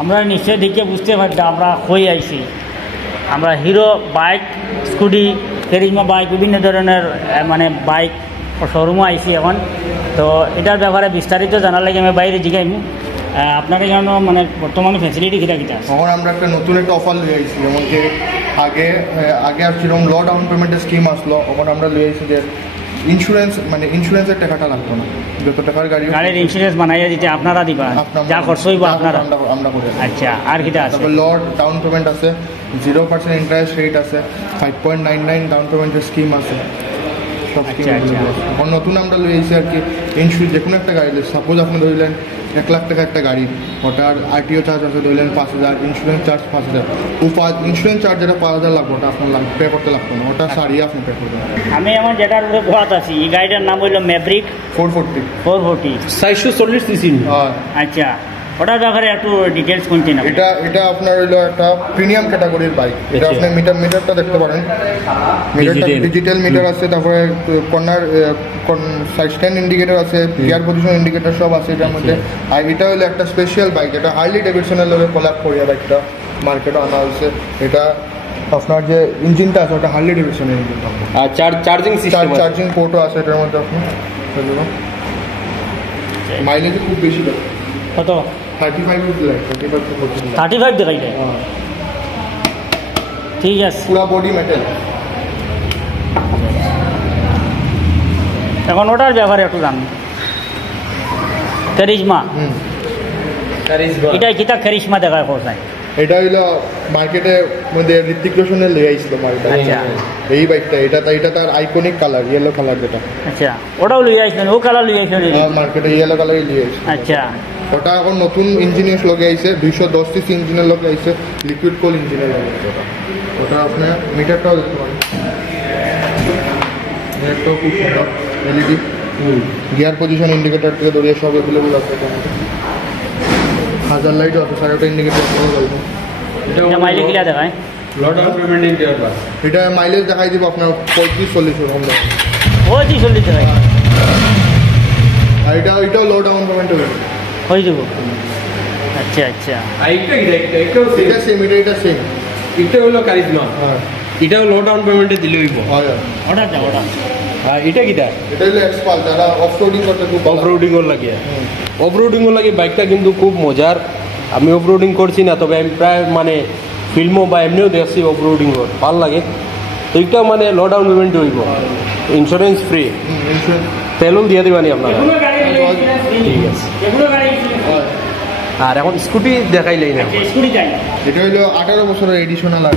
আমরা নিশ্চয় দেখে বুঝতে পারছি আমরা হয়ে আইছি। আমরা hero bike, scooty, charisma bike, বিভিন্ন ধরনের মানে বাইক শোরুমও আইছি এখন। তো এটার ব্যাপারে বিস্তারিত জানার লাগে আমি বাইরে জিগাইম আপনারা যেন মানে বর্তমানে ফ্যাসিলিটি কিটা কিটা। তখন আমরা একটা নতুন একটা অফার লিয়ে আইছি, যেমন কি আগে আর যেরকম লো ডাউন পেমেন্টের স্কিম আসলো, তখন আমরা লিয়ে আইছি যে ইন্স্যুরেন্সের টাকাটা লাগতো না, যত টাকার গাড়ির ইন্স্যুরেন্স বানাইয়া দিতে আপনারা দিবা, যা খরচ হইব আপনারা আমরা করে। আচ্ছা, আর কিটা আছে? তারপর লো ডাউন পেমেন্ট আছে, 0% ইন্টারেস্ট রেট আছে, 5.99 ডাউন পেমেন্টের স্কিম আছে, সব স্কিম। এখন নতুন আমরা লিয়ে আইছি আর কি ইন্স্যুরেন্স যে কোনো একটা গাড়ি, সাপোজ আপনি ধরলেন 1 লাখ টাকা একটা গাড়ি, ওটার আরটিও চার্জ আছে ধরলেন 5,000, ইন্স্যুরেন্স চার্জ 5,000, ইন্স্যুরেন্স চার্জ যেটা 5,000 লাগবে ওটা আপনার পে করতে লাগতো না, ওটা সারিয়ে আপনি পে করবেন। আমি আমার যেটার উপরে ঘোরাত আছি, এই গাড়িটার নাম হইল ম্যাভরিক 440 440 সিসি। আচ্ছা, ওটার ব্যাপারে একটু ডিটেলস কোনটি না? এটা আপনার হইলো একটা প্রিমিয়াম ক্যাটাগরির বাইক। এটা আপনি মিটারটা দেখতে পারেন, মিটারটা ডিজিটাল মিটার আছে, তারপরে কর্নার সাইড স্ট্যান্ড ইন্ডিকেটর আছে, গিয়ার পজিশন ইন্ডিকেটর সব আছে এটার মধ্যে। আর এটা হলো একটা স্পেশাল বাইক, এটা হার্লি ডেভিডসনের লগে কোলাব করিয়া বাইকটা মার্কেটে আনা হয়েছে। এটা আপনার যে ইঞ্জিনটা আছে ওটা হার্লি ডেভিডসনের ইঞ্জিন, আর চার্জিং পোর্টও আছে এটার মধ্যে। আপনি মাইলেজ খুব বেশি দেয়, কত? 35 দেখাইলে ঠিক আছে। পুরো বডি মেটাল। এখন ওটার ব্যাপারে একটু জানি। ক্যারিজমা, এটা কিতা ক্যারিজমা দেখায় কোথায়? এটা হইলো মার্কেটের মধ্যে ঋত্বিক রোশনের লেগে আইছিল মালটা। এই বাইকটা এটা তার আইকনিক কালার, ইয়েলো কালার যেটা। আচ্ছা, ওটাও লিয়ে আইছেন? ও কালার লিয়ে আইছেন মার্কেটে ইয়েলো কালারই লিয়ে আইছে। আচ্ছা, ওটা এখন নতুন ইঞ্জিনিয়ার লগে আইছে, 210 সিসি ইঞ্জিনের লগে আইছে, লিকুইড কোল ইঞ্জিনের লগে আইছে। ওটা আপনার মিটারটাও দেখতে পারেন, মিটারটাও খুব সুন্দর, এলইডি, গিয়ার পজিশন ইন্ডিকেটর থেকে ধরিয়ে সব এভেলেবল আছে। হাজার লাইটও আছে, সাড়ে ইন্ডিকেটর পাওয়া যাবে। এটা মাইলেজ কিলা দেখায়? এটা মাইলেজ দেখাই দিব আপনার 35-40 এরকম দেখায়। 35-40 দেখায়। আর এটাও লো ডাউন পেমেন্ট হয়ে যাব। আচ্ছা আচ্ছা, এটা সেম, এটা হলো কারিজমা। হ্যাঁ, এটাও লো ডাউন পেমেন্টে দিলে হইব। ওটা এটা কিটা? এটা হলো এক্সপাল, যারা অফরোডিং করতে খুব অফরোডিং লাগে বাইকটা কিন্তু খুব মজার। আমি অফরোডিং করছি না, তবে আমি প্রায় মানে ফিল্মও বা এমনিও দেখছি অফরোডিং ভালো লাগে। তো এটা মানে লো ডাউন পেমেন্টে হইব, ইন্স্যুরেন্স ফ্রি, তেলও দিয়ে দিবানি আপনারা। ঠিক আছে। আর এখন স্কুটি দেখাইলেই না। এটা হইলো 18 বছরের এডিশনাল আর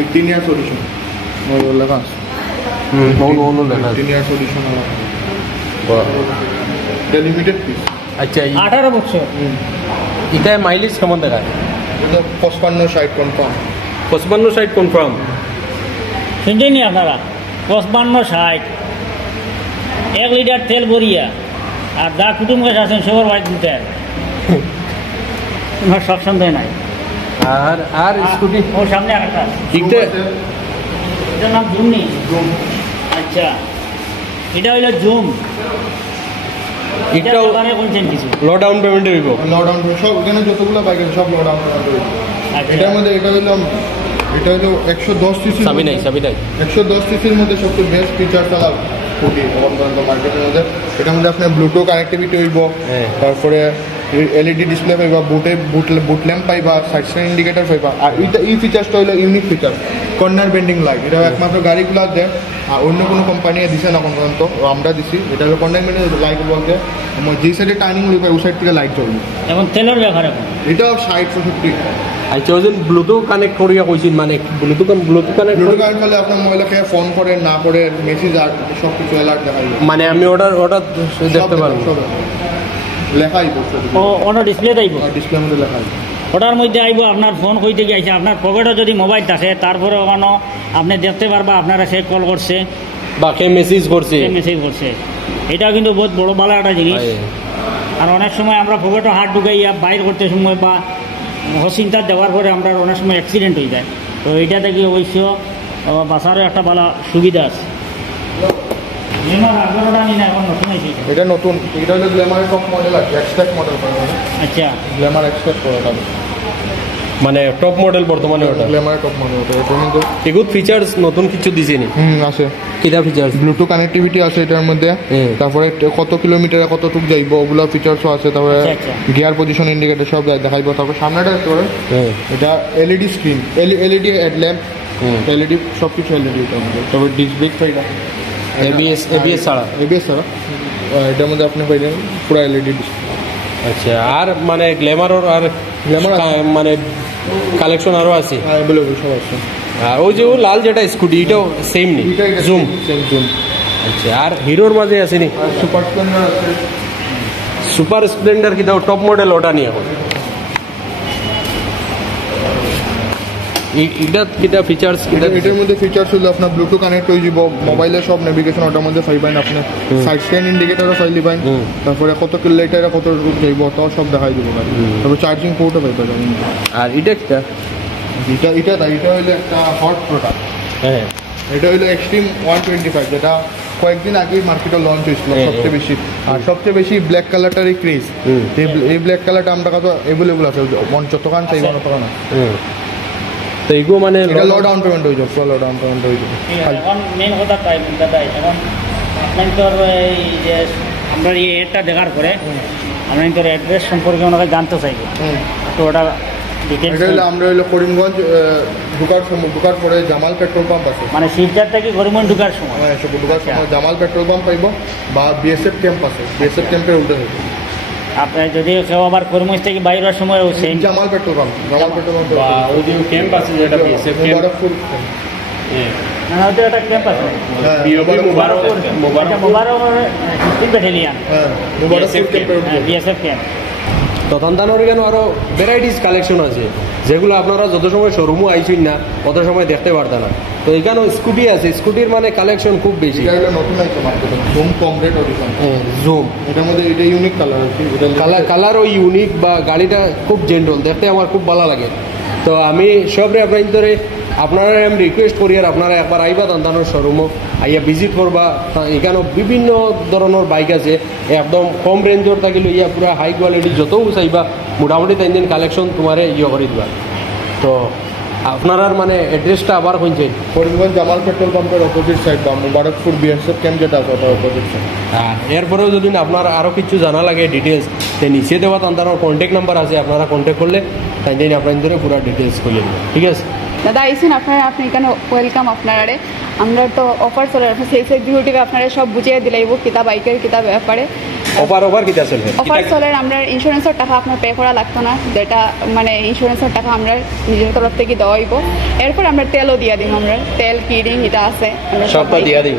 18 ইয়ার্স এডিশন লেখা আছে। লেখা 18 ইয়ার্স এডিশনাল লিমিটেড পিস। আচ্ছা, 18 বছর। এটা মাইলেজ কেমন দেখায়? এটা 55-60 কনফার্ম। 55-60 কনফার্ম শুনছেন নি আপনারা? 55-60, 1 লিটার তেল ভরিয়া। আর যা কুটুম গাছ আছেন সবার বাইক লিটার, সব সন্দেহ নাই। আর স্কুটি ওর সামনে একটা এটার নাম জুম নেই? আচ্ছা, এটা হইলো জুম। এটাও ওখানে কোনছেন কিছু লো ডাউন পেমেন্টে হইব? লো ডাউন সব এখানে যতগুলো বাইক আছে সব লো ডাউন পেমেন্টে হইব। এটার মধ্যে এটা হইলো 110 সিসি। 110 সিসির মধ্যে সবচেয়ে বেস্ট ফিচার চালাও স্কুটি মার্কেটের মধ্যে। এটার মধ্যে আপনার ব্লুটুথ কানেক্টিভিটি হইব, তারপরে এলইডি ডিসপ্লে পাইবা, বুট ল্যাম্প পাইবা, সাইড স্ট্যান্ড ইন্ডিকেটর পাইবা। আর এই ফিচার্সটা হলো unique feature, corner bending light. এটা একমাত্র গাড়িগুলো দেয়, আর অন্য কোনো কোম্পানি দিছে না এখন পর্যন্ত, আমরা দিছি। এটা হলো কর্নার বেন্ডিং লাইট বলতে যে সাইডে টার্নিং লইবে ওই সাইড থেকে লাইট জ্বলবে। এখন তেলের ব্যাপারে এটাও 60-65। আচ্ছা, ওই যে ব্লুটুথ কানেক্ট করিয়া কইছেন, মানে ব্লুটুথ কানেক্ট করলে আপনার মোবাইলকে ফোন করে না করে মেসেজ আর সব কিছু অ্যালার্ট দেখাই, মানে আমি ওটা দেখতে পারবো, লেখাই ও অন্য ডিসপ্লে আইব, ডিসপ্লের মধ্যে লেখাই। ওটার মধ্যে আইব আপনার ফোন কই থেকে আইছে, আপনার পকেটে যদি মোবাইল থাকে তারপরে ওখানে আপনি দেখতে পারবা আপনারা সে কল করছে বা কে মেসেজ করছে। এটাও কিন্তু বহুত বড় ভালো একটা জিনিস। আর অনেক সময় আমরা পকেটে হাত ঢুকাইয়া বাইর করতে সময় বা হসিনটা দেওয়ার পরে আমরা অনেক সময় অ্যাক্সিডেন্ট হয়ে যায়। তো এইটা থেকে অবশ্য বাঁচারও একটা ভালো সুবিধা আছে। গ্ল্যামার আগরটা আমি না এখন নতুন আইছি এটা নতুন, এটা হলো গ্ল্যামারের টপ মডেল আছে, এক্সট্রাক্ট মডেল পাবেন। আচ্ছা গ্ল্যামার এক্সট্রাক্ট করা পাবেন, মানে টপ মডেল বর্তমানে ওটা গ্ল্যামারের টপ মডেল ওটা। এটা কিন্তু এগুলো ফিচার্স নতুন কিছু দিছে নি? আছে। কিটা ফিচার্স? ব্লুটুথ কানেক্টিভিটি আছে এটার মধ্যে, তারপরে কত কিলোমিটারে কতটুক যাইব ওগুলো ফিচার্সও আছে, তারপরে গিয়ার পজিশন ইন্ডিকেটর সব দেখাইব। তারপর সামনেটা দেখতে পারেন এটা LED screen, LED headlamp, LED সব কিছু এলইডি এটার মধ্যে। তারপর ডিস্ক ব্রেক পাইলাম, এবিএস ছাড়া এটার মধ্যে আপনি পাইলেন পুরো এলইডি ডিসপ্লে। আচ্ছা, আর মানে গ্ল্যামারর আর গ্ল্যামার মানে কালেকশন আরও আছে? অ্যাভেলেবল সব আছে। আর ওই যে ও লাল যেটা স্কুটি এটাও সেম নি? জুম। জুম। আচ্ছা, আর হিরোর মাঝে আছে নি? সুপার স্প্লেন্ডার আছে। সুপার স্প্লেন্ডার কি টপ মডেল ওটা নিয়ে এখন এটা কিটা ফিচার্স? এটার মধ্যে ফিচার্স হলো আপনার ব্লুটুথ কানেক্ট হয়ে যাব, মোবাইলের সব নেভিগেশন ওটার মধ্যে পাইবেন আপনি, সাইড স্ক্যান ইন্ডিকেটরও পাইলি পাইন, তারপরে কত কিলোমিটারে কত যাইব তাও সব দেখাই দিব, তারপর চার্জিং পোর্টও পাইবেন। আর এটা কিটা? এটা হইলো একটা হট প্রোডাক্ট। হ্যাঁ, এটা হইলো এক্সট্রিম 125, যেটা কয়েকদিন আগেই মার্কেটে লঞ্চ হয়েছিল সবচেয়ে বেশি। আর সবচেয়ে বেশি ব্ল্যাক কালারটারই ক্রেজ। এই ব্ল্যাক কালারটা আমরা কত অ্যাভেলেবল আছে, যতক্ষণ চাইব ততক্ষণ। তো এগুলো মানে এটা লো ডাউন পেমেন্ট হয়ে যাবে, লো ডাউন পেমেন্ট হয়ে যাবে। এখন মেন কথা পাই দাদা, এখন আপনার তোর এই যে আমরা এটা দেখার পরে আমরা তোর অ্যাড্রেস সম্পর্কে ওনাকে জানতে চাইবো, তো ওটা এটা হলো আমরা হইলো করিমগঞ্জ ঢুকার পরে জামাল পেট্রোল পাম্প আছে, মানে শিলচরটা কি করিমগঞ্জ ঢুকার সময়? হ্যাঁ, ঢুকার সময় জামাল পেট্রোল পাম্প পাইব, বা বিএসএফ ক্যাম্প আছে, বিএসএফ ক্যাম্পের উল্টে থাকবে। আপনার যদি কেউ আবার করিমগঞ্জ থেকে বাইরের সময় same Jamal petrol pump, Jamal petrol pump বা ওই যে ক্যাম্প আছে যেটা বিএসএফ ক্যাম্প, মুবারকপুর। না ওদের একটা ক্যাম্প আছে, মুবারক ব্যাটালিয়ান, হ্যাঁ, মুবারকপুর ক্যাম্পের উল্টে। BSF camp. তো সন্তানোর কেন আরও ভ্যারাইটিস কালেকশন আছে যেগুলো আপনারা যত সময় শোরুমও আইছেন না তত সময় দেখতে পারতেন না। তো এখানেও স্কুটি আছে, স্কুটির মানে কালেকশন খুব বেশি। এটা হলো নতুন আইটেম মার্কেটে, জুম কমরেড এডিশন। জুম, এটার মধ্যে এটা ইউনিক কালার আছে, কালারও ইউনিক, বা গাড়িটা খুব জেন্টল, দেখতে আমার খুব ভালো লাগে। তো আমি সবরে আপনার ধরে আপনারা আমি রিকোয়েস্ট করি আর আপনারা একবার আইবা তান্তানোর শোরুমও আইয়া ভিজিট করবা। এখানেও বিভিন্ন ধরনের বাইক আছে, একদম কম রেঞ্জর থাকিলে ইয়া পুরা হাই কোয়ালিটি যত চাইবা মোটামুটি 3 দিন কালেকশন তোমারে করে দিবা। তো আপনার মানে অ্যাড্রেসটা আবার শুনছেন? করিমগঞ্জ জামাল পেট্রোল পাম্পের অপোজিট সাইড, বা মুবারকপুর বিএসএফ ক্যাম্প যেটা আছে ওটার অপোজিট সাইড। এরপরেও যদি আপনার আরও কিছু জানা লাগে ডিটেলস, তো নিচে দেওয়া তার কন্ট্যাক্ট নাম্বার আছে, আপনারা কন্ট্যাক্ট করলে তাই দিন আপনাদের পুরো ডিটেলস খুলে দেবেন। ঠিক আছে দাদা, আইসেন আপনারা, আপনি এখানে ওয়েলকাম আপনারা। আমরা তো অফার চলে সেলস এক্সিকিউটিভ আপনারা সব বুঝিয়ে দিলাইব কিতা বাইকের কিতা ব্যাপারে। অফার কিতা চলবে? অফার চলে আমরা ইন্স্যুরেন্সের টাকা আপনার পে করা লাগতো না, যেটা মানে ইন্স্যুরেন্সের টাকা আমরা নিজের তরফ থেকে দেওয়া হইব। এরপর আমরা তেলও দিয়া দিব, আমরা তেল কিডিং এটা আছে সব দিয়া দিব।